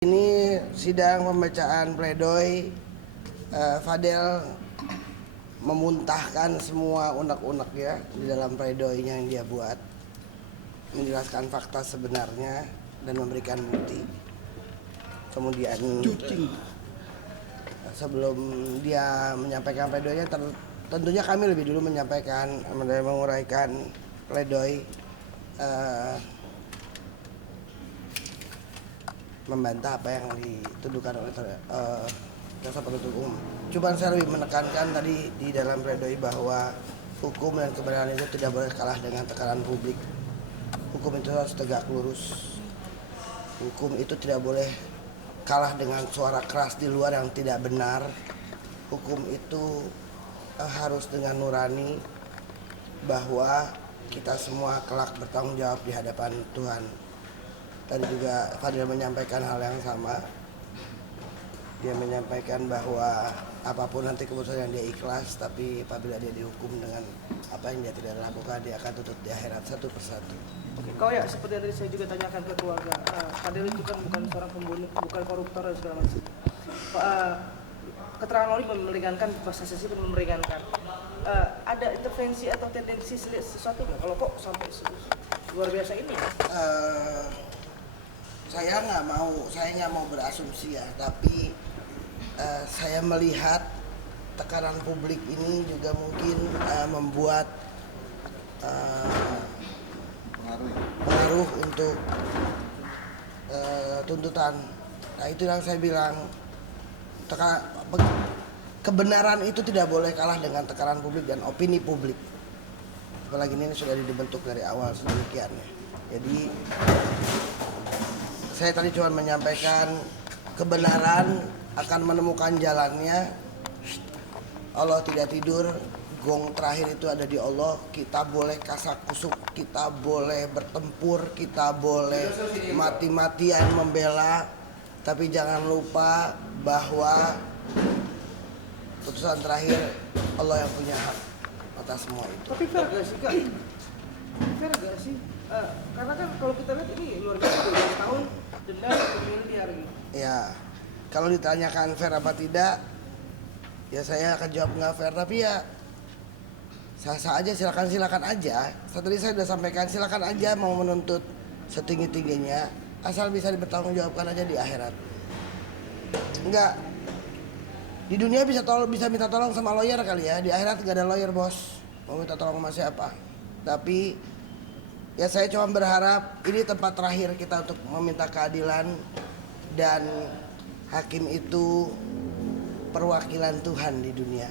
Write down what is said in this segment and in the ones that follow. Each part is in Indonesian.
Ini sidang pembacaan pledoi. Fadel memuntahkan semua unek-unek ya di dalam pledoinya yang dia buat, menjelaskan fakta sebenarnya dan memberikan bukti. Kemudian sebelum dia menyampaikan pledoinya, tentunya kami lebih dulu menguraikan pledoi, membantah apa yang dituduhkan oleh jaksa penuntut umum. Cuma saya lebih menekankan tadi di dalam pledoi bahwa hukum dan kebenaran itu tidak boleh kalah dengan tekanan publik. Hukum itu harus tegak lurus. Hukum itu tidak boleh kalah dengan suara keras di luar yang tidak benar. Hukum itu harus dengan nurani bahwa kita semua kelak bertanggung jawab di hadapan Tuhan. Tadi juga Fadil menyampaikan hal yang sama. Dia menyampaikan bahwa apapun nanti keputusan yang dia ikhlas, tapi apabila dia dihukum dengan apa yang dia tidak lakukan, dia akan tuntut di akhirat satu persatu. Oke, kau ya seperti yang tadi saya juga tanyakan ke keluarga, Fadil itu kan bukan seorang pembunuh, bukan koruptor dan segala macam. Keterangan Loli meringankan, bahasa sesi pun meringankan. Ada intervensi atau tendensi sesuatu nggak? Kalau kok sampai luar biasa ini? Saya nggak mau berasumsi ya, tapi saya melihat tekanan publik ini juga mungkin membuat pengaruh untuk tuntutan. Nah, itu yang saya bilang, kebenaran itu tidak boleh kalah dengan tekanan publik dan opini publik. Apalagi ini sudah dibentuk dari awal sedemikian ya. Jadi saya tadi cuma menyampaikan kebenaran akan menemukan jalannya. Allah tidak tidur, gong terakhir itu ada di Allah. Kita boleh kasak kusuk, kita boleh bertempur, kita boleh mati-matian membela, tapi jangan lupa bahwa putusan terakhir Allah yang punya hak atas semua itu. Tapi fair gak sih Kak? Fair gak sih? Karena kan kalau kita lihat ini luar biasa 2 tahun denda 1 miliar gitu. Ya, kalau ditanyakan fair apa tidak, ya saya akan jawab nggak fair. Tapi ya sah-sah aja, silakan aja. Tadi saya sudah sampaikan, silakan aja mau menuntut setinggi-tingginya, asal bisa dipertanggungjawabkan aja di akhirat. Enggak, di dunia bisa minta tolong sama lawyer kali ya, di akhirat nggak ada lawyer bos. Mau minta tolong sama siapa? Tapi ya saya cuma berharap ini tempat terakhir kita untuk meminta keadilan, dan hakim itu perwakilan Tuhan di dunia.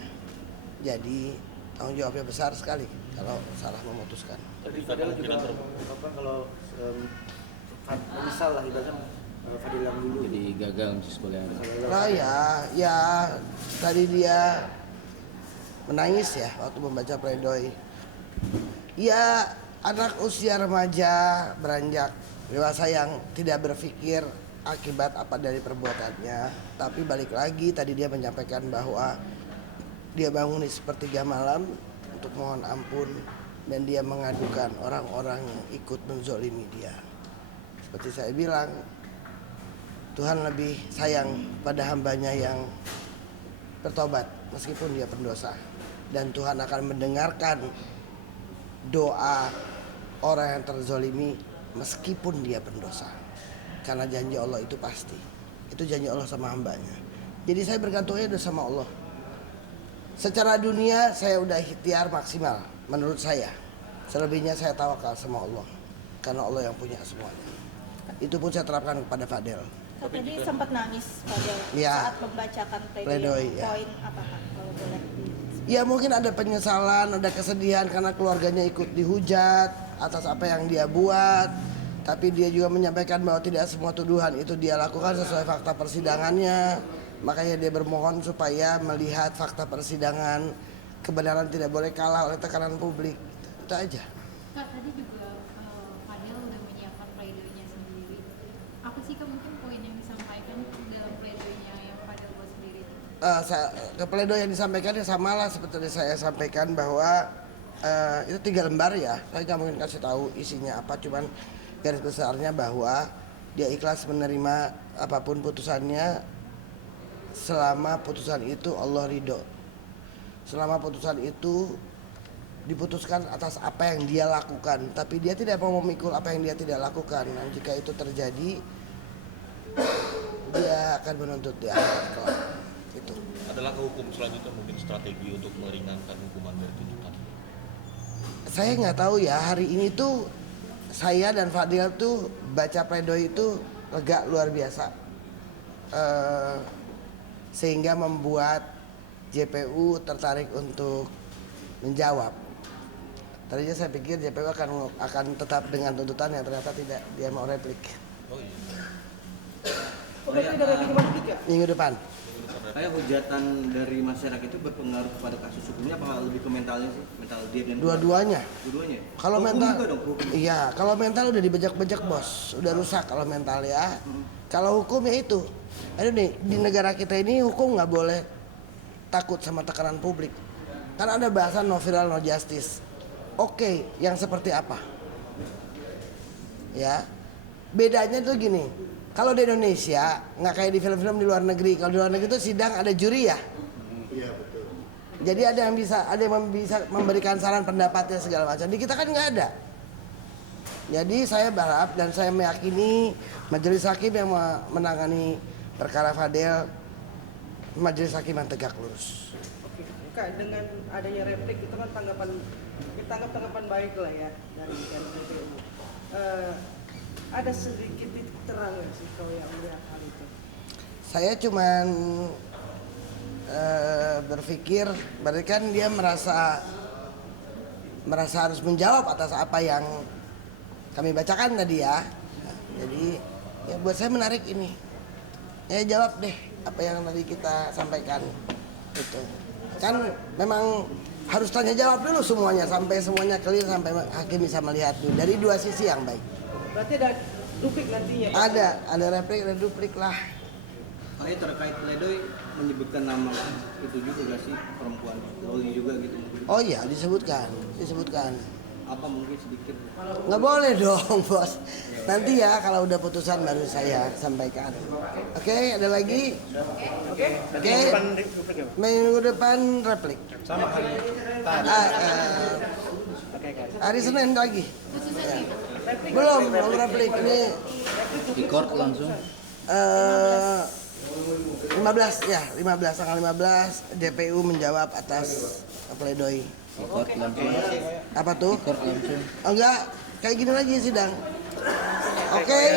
Jadi tanggung jawabnya besar sekali kalau salah memutuskan. Tadi Fadil juga mengungkapkan kalau menyesal lah ibaratnya Fadil yang dulu jadi gagal masih sekolah. Nah ya tadi dia menangis ya waktu membaca pledoi. Ya, anak usia remaja beranjak dewasa yang tidak berpikir akibat apa dari perbuatannya. Tapi balik lagi tadi dia menyampaikan bahwa dia bangun di sepertiga malam untuk mohon ampun, dan dia mengadukan orang-orang yang ikut menzolimi dia. Seperti saya bilang, Tuhan lebih sayang pada hambanya yang bertobat meskipun dia pendosa, dan Tuhan akan mendengarkan doa orang yang terzolimi meskipun dia pendosa, karena janji Allah itu pasti. Itu janji Allah sama hambanya. Jadi saya bergantungnya udah sama Allah. Secara dunia saya udah ikhtiar maksimal menurut saya. Selebihnya saya tawakal sama Allah, karena Allah yang punya semuanya. Itu pun saya terapkan kepada Fadel. Tadi sempat nangis Fadel Ya, saat membacakan pledoi, ya. Poin apa Kak, kalau boleh? Ya mungkin ada penyesalan, ada kesedihan karena keluarganya ikut dihujat atas apa yang dia buat. Tapi dia juga menyampaikan bahwa tidak semua tuduhan itu dia lakukan sesuai fakta persidangannya. Makanya dia bermohon supaya melihat fakta persidangan, kebenaran tidak boleh kalah oleh tekanan publik. Itu aja. Kak, tadi juga Fadel udah menyiapkan pledoi-nya sendiri. Apa sih Kak mungkin poin yang disampaikan dalam pledoi-nya yang Fadel buat sendiri? Pledoi yang disampaikannya sama lah seperti saya sampaikan bahwa itu 3 lembar ya. Saya nggak mungkin kasih tahu isinya apa, cuman garis besarnya bahwa dia ikhlas menerima apapun putusannya selama putusan itu Allah ridho. Selama putusan itu diputuskan atas apa yang dia lakukan, tapi dia tidak mau memikul apa yang dia tidak lakukan. Dan jika itu terjadi, dia akan menuntut di akhirat kelak. Itu. Adalah ke hukum selanjutnya mungkin strategi untuk meringankan hukuman dari tuntutan. Saya nggak tahu ya, hari ini tuh saya dan Fadil tuh baca pledoi itu lega luar biasa. Sehingga membuat JPU tertarik untuk menjawab. Tadinya saya pikir JPU akan tetap dengan tuntutannya, ternyata tidak, dia mau replik. Oh iya. Berarti ada replik kemarin tiga. Minggu depan. Kayak hujatan dari masyarakat itu berpengaruh kepada kasus hukumnya apa lebih ke mentalnya sih? Mental dia dan Dua-duanya. Dua-duanya. Kalau Hukum mental, juga dong, hukum. iya, kalau mental udah dibejak-bejak bos, udah rusak kalau mental ya. Kalau hukum ya itu, aduh nih di negara kita ini hukum nggak boleh takut sama tekanan publik. Kan ada bahasa no viral no justice. Oke, yang seperti apa? Ya, bedanya tuh gini. Kalau di Indonesia nggak kayak di film-film di luar negeri. Kalau di luar negeri itu sidang ada juri ya. Iya betul. Jadi ada yang bisa memberikan saran pendapatnya segala macam. Di kita kan nggak ada. Jadi saya berharap dan saya meyakini majelis hakim yang menangani perkara Fadel, majelis hakim yang tegak lurus. Oke, Kak, dengan adanya replik itu kan tanggapan baik lah ya dari JPU. Ada sedikit titik terang nggak sih kalau yang melihat hal itu? Saya cuman berpikir, berarti kan dia merasa harus menjawab atas apa yang kami bacakan tadi ya. Jadi ya buat saya menarik ini. Ya jawab deh apa yang tadi kita sampaikan. Itu kan memang harus tanya jawab dulu semuanya sampai semuanya clear, sampai hakim bisa melihat dulu dari dua sisi yang baik. Berarti ada duplik nantinya? Ada replik, ada duplik lah. Kayak terkait pledoi menyebutkan nama itu juga gak sih perempuan Loli juga gitu mungkin. Oh iya disebutkan. Apa mungkin sedikit? Nggak boleh dong bos. Nanti ya kalau udah putusan baru saya sampaikan. Oke, ada lagi? Oke. Minggu depan replik. Sama hari Hari Senin lagi. Khususnya Ya. sih, Belum replik ini. di court langsung. 15 ya, 15 tanggal 15 JPU menjawab atas pledoi. Di court langsung. Apa tuh? Di court langsung. Enggak, kayak gini lagi sidang. Oke.